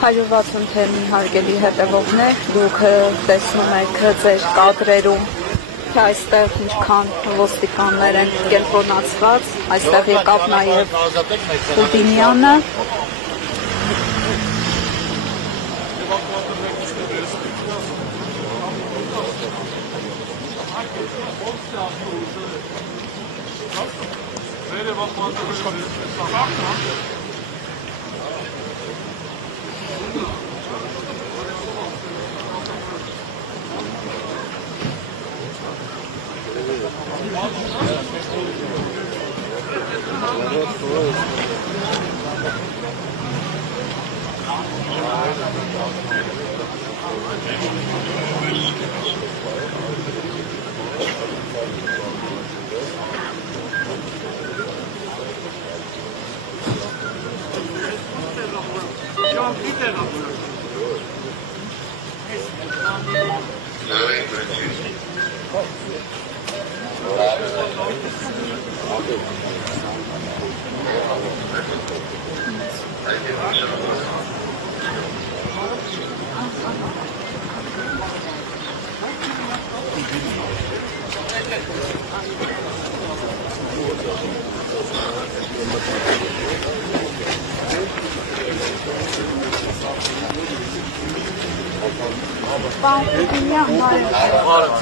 Հայրվացուն թեմի հարգելի հետևողներ, դուք տեսնում եք ձեր կադրերում, թե այստեղ ինչքան ոստիկաններ են կենտրոնացված, այստեղ եկավ նաև Պուտինյանը։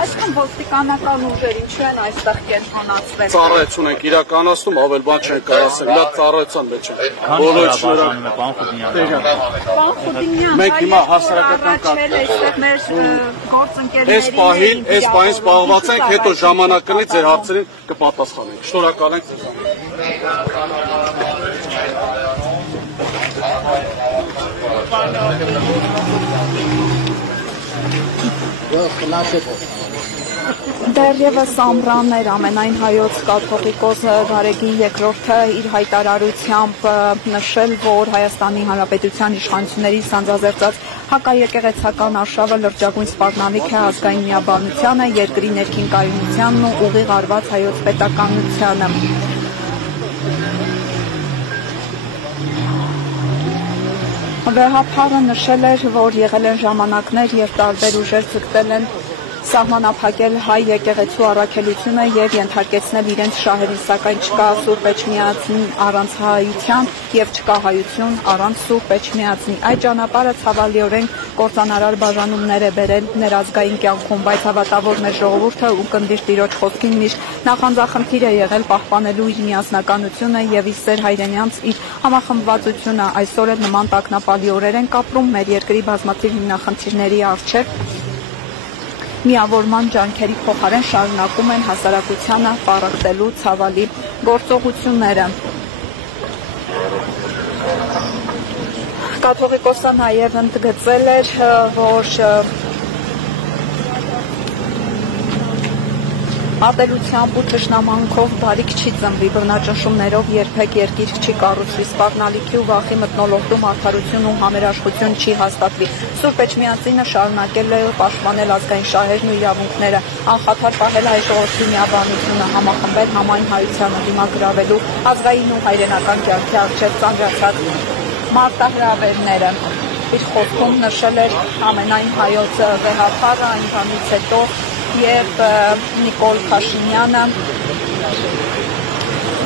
Այսքան ոստիկանական ուժեր ինչու են այստեղ կենտրոնացվել։ Ծառայություն ենք իրականացնում, ավել բան չենք ասել, լավ ծառայության մեջ ենք։ Բոլոր շնորհակալ։ Մենք հիմա հասարակական այստեղ մեր գործընկերների այս պահին զբաղված ենք, հետո ժամանակ կլինի ձեր հարցերին կպատասխանենք։ Շնորհակալ ենք Դեռևս ամռաններ ամենայն հայոց կաթողիկոս Գարեգին II-ը իր հայտարարությամբ նշել, որ Հայաստանի Հանրապետության իշխանությունների սանձազերծած հակաեկեղեցական արշավը լրջագույն սպառնալիք է ազգային միաբանությանը, երկրի ներքին կայունությանն ու ուղիղ արված հայոց պետականությանը։ Վեհափառը նշել էր, որ եղել են ժամանակներ, երբ տարբեր ուժեր ցկտել են սահմանափակել հայ եկեղեցու առաքելությունը եւ ենթարկեցնել իրենց շահերին, սակայն չկա Սուրբ Էջմիածնի առանց հայության եւ չկա հայություն առանց Սուրբ Էջմիածնի։ Այդ ճանապարհը ցավալիորեն կործանարար բաժանումներ է բերել ներազգային կյանքում, բայց հավատավոր մեր ժողովուրդը ու կնդիր Տիրոջ խոսքին միշտ նախանձախնդիր է եղել պահպանելու իր միասնականությունը եւ իր սեր հայրենյանց իր համախմբվածությունը։ Այսօր էլ նման տագնապալի օրեր են կապրում մեր երկրի բազմաթիվ հիմնախնդիրների առջեւ։ Միավորման ջանքերի փոխարեն շարունակում են հասարակությանը պառակտելու ցավալի գործողությունները։ Կաթողիկոսը նաև ընդգծել էր, որ ատելությամբ ու թշնամանքով բարիք չի ծնվի, բռնաճնշումներով երբեք երկիր չի կառուցվի, սպառնալիքի ու վախի մթնոլորտում արդարություն ու համերաշխություն չի հաստատվի։ Սուրբ Էջմիածինը շարունակել է պաշտպանել ազգային շահերն ու իրավունքները, անխաթար պահել հայ ժողովրդի միաբանությունը, համախմբել համայն հայությանը, դիմագրավելու ազգային ու հայրենական կյանքի առջև ծանրացած մարտահրավերները։ Իր խոսքում նշել էր ամենայն հայոց վեհափառը, այն բանից հետո եւ Նիկոլ Փաշինյանը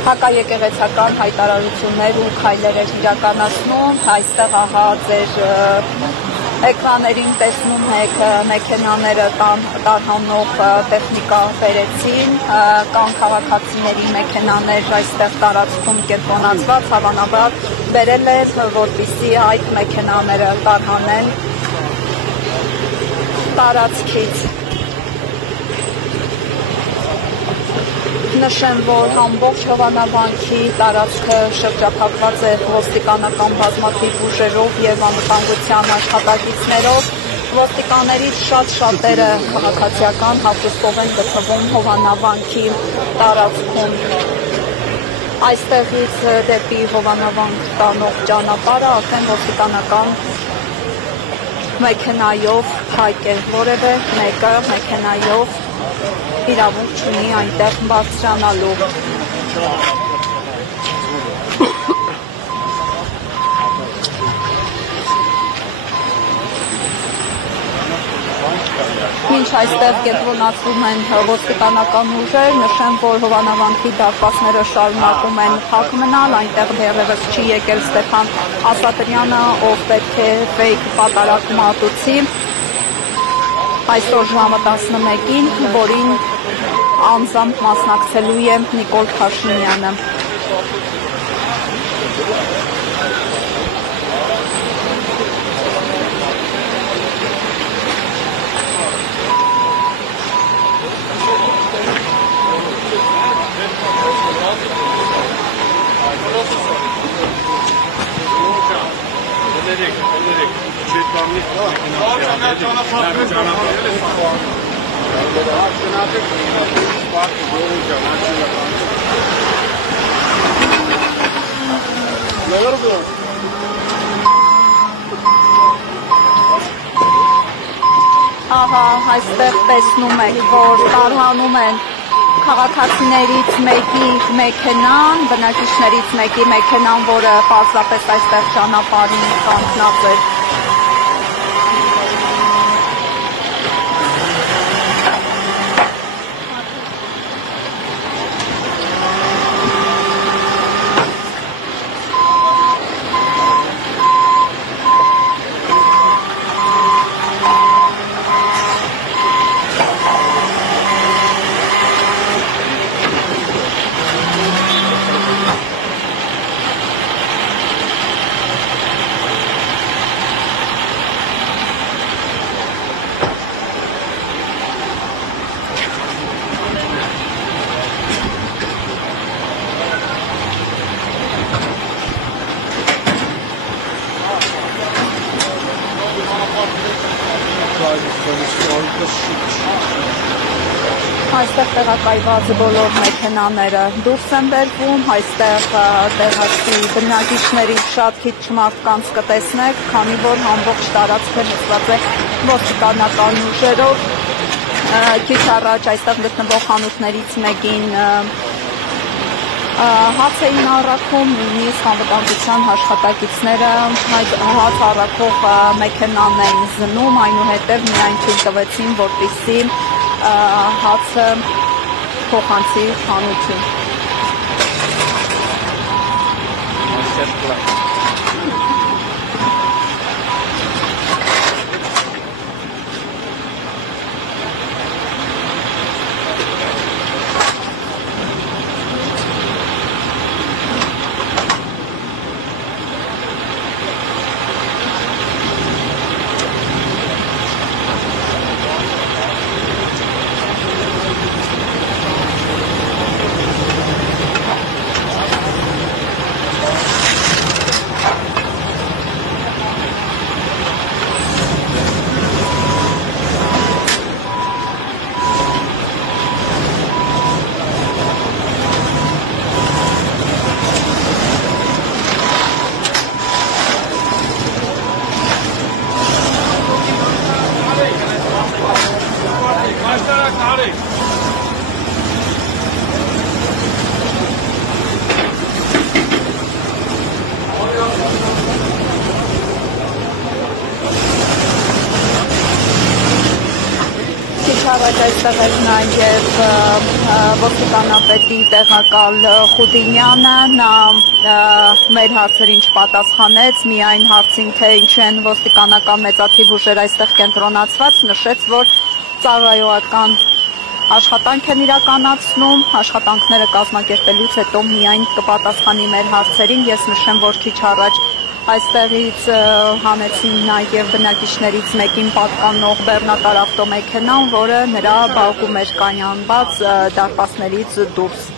հակաեկեղեցական հայտարարություններ ու քայլեր էր իրականացնում։ Այստեղ ահա ձեր էկրաններին տեսնում եք մեքենաները տարհանող տեխնիկա բերեցին, կան քաղաքացիների մեքենաներ այստեղ տարածքում կենտրոնացված, հավանաբար բերել էր, որպեսզի այդ մեքենաները տարհանեն տարածքից։ Նշեմ, որ ամբողջ Հովանավանքի տարածքը շրջափակված է ոստիկանական բազմաթիվ ուժերով եւ անվտանգության աշխատակիցներով։ Ոստիկաններից շատ-շատերը քաղաքացիական հագուստով են գտնվում Հովանավանքի տարածքում։ Այստեղից դեպի Հովանավանք տանող ճանապարհը արդեն ոստիկանական մեքենայով փակ է, որևէ մեկը մեքենայով իրավունք չունի այնտեղ բարձրանալու։ Մինչ այստեղ կենտրոնացվում են ոստիկանական ուժեր, նշեմ, որ Հովանավանքի դարպասները շարունակում են փակ մնալ, այնտեղ դեռևս չի եկել Ստեփան Ասատրյանը, ով պետք է ֆեյք պատարակ մատուցի այսօր ժամը 11-ին, որին անձամբ մասնակցելու է Նիկոլ Փաշինյանը։ Ահա, այստեղ տեսնում եք, որ տարհանում են քաղաքացիներից մեկի մեքենան, բնակիչներից մեկի մեքենան, որը պարզապես այստեղ ճանապարհին կանգնած էր։ Այստեղ տեղակայված բոլոր մեքենաները դուրս են բերվում, այստեղ տեղացի բնակիչներից շատ քիչ մարդկանց կտեսնեք, քանի որ ամբողջ տարածքը լցված է ոստիկանական ուժերով։ Քիչ առաջ այստեղ գտնվող խանութներից մեկին հաց էին առաքում, նույնիսկ անվտանգության աշխատակիցները այդ հաց առաքող մեքենան էին զնում, այնուհետև միայն թույլ տվեցին, որպեսզի հացը փոխանցի խանութին։ Առաջ այստեղ էր նաև ոստիկանապետի տեղակալ Խուդինյանը, նա մեր հարցերին չպատասխանեց, միայն հարցին, թե ինչ են ոստիկանական մեծաթիվ ուժեր այստեղ կենտրոնացված, նշեց, որ ծառայողական աշխատանք են իրականացնում, աշխատանքները կազմակերպելուց հետո միայն կպատասխանի մեր հարցերին։ Ես նշեմ, որ քիչ առաջ այստեղից հանեցին նաև բնակիչներից մեկին պատկանող բեռնատար ավտոմեքենան, որը նրա բակում էր կայանված դարպասներից դուրս։